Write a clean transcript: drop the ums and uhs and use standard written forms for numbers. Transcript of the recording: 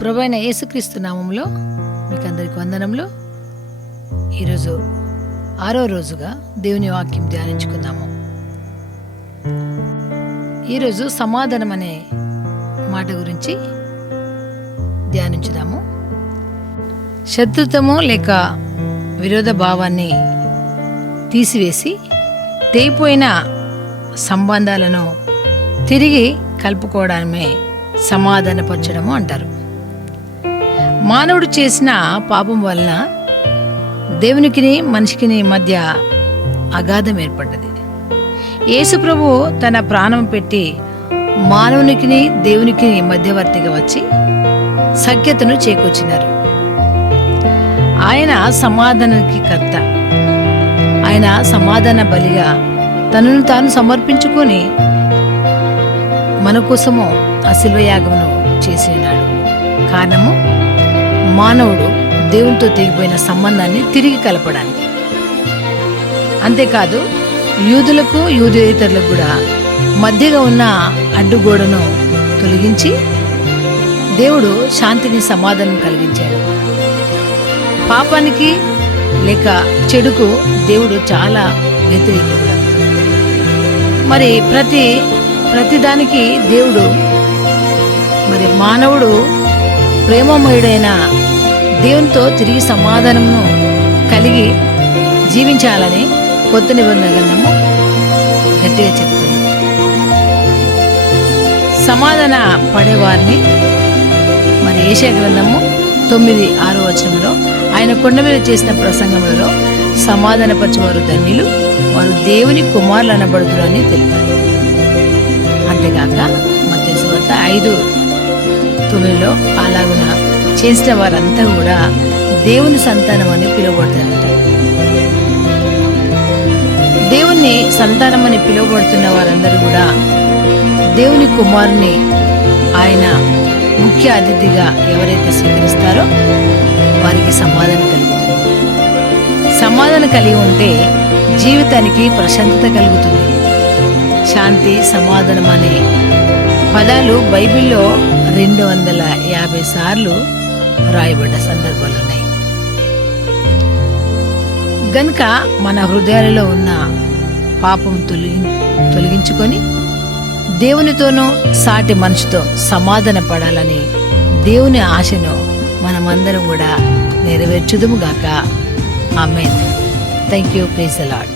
ప్రభువైన యేసుక్రీస్తు నామములో మీకు అందరికి వందనములు. ఈరోజు 6వ రోజుగా దేవుని వాక్యం ధ్యానించుకుందాము. ఈరోజు సమాధానం అనే మాట గురించి ధ్యానించుదాము. శత్రుత్వము లేక విరోధ భావాన్ని తీసివేసి తెగిపోయిన సంబంధాలను తిరిగి కలుపుకోవడమే సమాధానపరచడము అంటారు. మానవుడు చేసిన పాపం వలన దేవునికి మనిషికి మధ్య అగాధం ఏర్పడ్డది. యేసు ప్రభు తన ప్రాణం పెట్టి మానవునికి దేవునికి మధ్యవర్తిగా వచ్చి సఖ్యతను చేకూర్చినారు. ఆయన సమాధానానికి కర్త. ఆయన సమాధాన బలిగా తనను తాను సమర్పించుకొని మన కోసము ఆ శిల్వ యాగమును చేసి ఉన్నాడు. కారణము మానవుడు దేవునితో తెగిపోయిన సంబంధాన్ని తిరిగి కలపడానికి. అంతేకాదు యూదులకు యూదేతరులకు కూడా మధ్యగా ఉన్న అడ్డుగోడను తొలగించి దేవుడు శాంతిని సమాధానం కలిగించాడు. పాపానికి లేక చెడుకు దేవుడు చాలా వ్యతిరేకుడు. మరి ప్రతిదానికి దేవుడు మానవుడు ప్రేమమయుడైన దేవునితో తిరిగి సమాధానమును కలిగి జీవించాలని కొత్త నిబంధన గ్రంథము గట్టిగా చెప్తుంది. సమాధాన పడేవారిని యెషయా గ్రంథము 9:6 వచనంలో ఆయన కొండ మీద చేసిన ప్రసంగములలో సమాధానపరచువారు ధన్యులు, వారు దేవుని కుమారులు అనబడుదురు అని తెలిపారు. అంతేగాక మత్తయి సువార్త 5:9లో అలాగున చేసిన వారంతా కూడా దేవుని సంతానం అని పిలువబడతారంట. దేవుని సంతానం అని పిలువబడుతున్న వారందరూ కూడా దేవుని కుమారుని ఆయన ముఖ్య అతిథిగా ఎవరైతే స్వీకరిస్తారో వారికి సమాధానం కలుగుతుంది. సమాధానం కలిగి ఉంటే జీవితానికి ప్రశాంతత కలుగుతుంది. శాంతి, సమాధానం అనే పదాలు బైబిల్లో 250 సార్లు రాయబడ్డ సందర్భాలు ఉన్నాయి. గనుక మన హృదయాలలో ఉన్న పాపం తొలగించుకొని దేవునితోనూ సాటి మనిషితో సమాధాన పడాలని దేవుని ఆశను మనమందరం కూడా నెరవేర్చుదుము గాక. Amen. Thank you. Praise the lord.